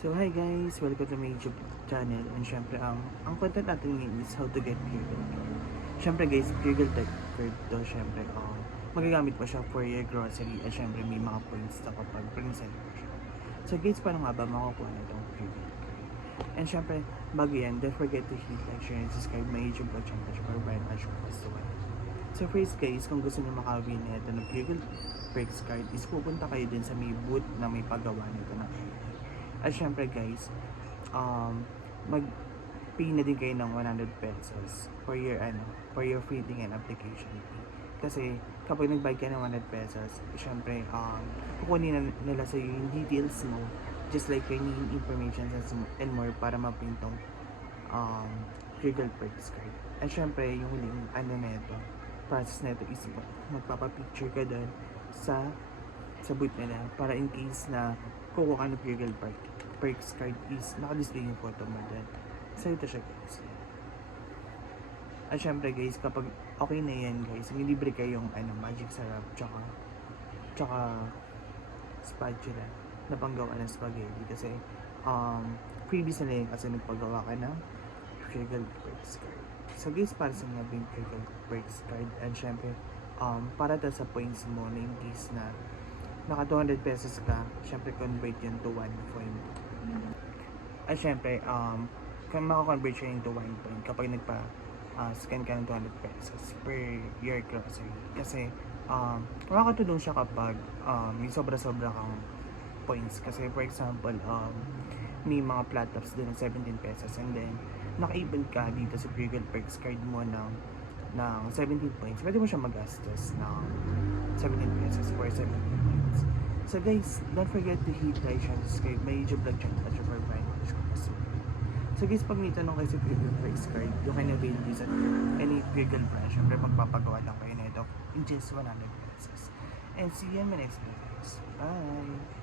So hi guys, welcome to my YouTube channel. And syempre ang content natin ngayon is how to get Pure Gold card. Syempre guys, Pure Gold card to syempre magagamit mo siya for your grocery at syempre may mga points na kapag pre-sell mo siya. So guys, paano nga ba makukuha na itong Pure Gold card? And syempre, bago yan, don't forget to hit like, share, and subscribe my YouTube channel for Brian Ashok Pastuan. So first guys, kung gusto niyo makawin na ito ng Pure Gold Perks card is pupunta kayo din sa may booth na may paggawa nito ng ID. At syempre guys, mag-pay na din kayo ng 100 pesos for your fitting and application fee. Kasi kapag nag-buy ka ng 100 pesos, syempre kukunin na nila sa yung details mo, just like your name, information and more para ma-print tong Pure Gold Perks card. At syempre yung huling process na ito is magpapapicture ka doon sa booth nila para in case na kukuha ka ng Pure Gold Perks card is nakadisplay yung photo mo doon. So ito siya guys. At syempre guys, kapag okay na yan guys, may libre kayong magic sarap tsaka spatula na panggawa ng spaghetti kasi previous na yun kasi nagpagawa ka ng Pure Gold Perks card. So guys, para sa mga yung Pure Gold Perks card, and syempre para sa points mo na in case na naka 200 pesos ka, syempre convert yun to 1 point. At syempre, makakonvert siya into 1 point kapag scan ka ng 200 pesos per your grocery. Kasi, makakatulong siya kapag may sobra-sobra kang points. Kasi, for example, may mga flat tops din ng 17 pesos and then, naka-able ka dito sa Pure Gold Perks card mo ng 17 points. Pwede mo siya magastos ng 17 pesos for 17 points. So guys, don't forget to hit like, share, and subscribe my YouTube channel at your Brian Ashok Pastuan. So guys, pag may tanong kayo sa Pure Gold Perks card, you can avail this at any Pure Gold branch. Siyempre magpapagawa lang kayo na ito in just 100 pesos. And see you in my next videos. Bye!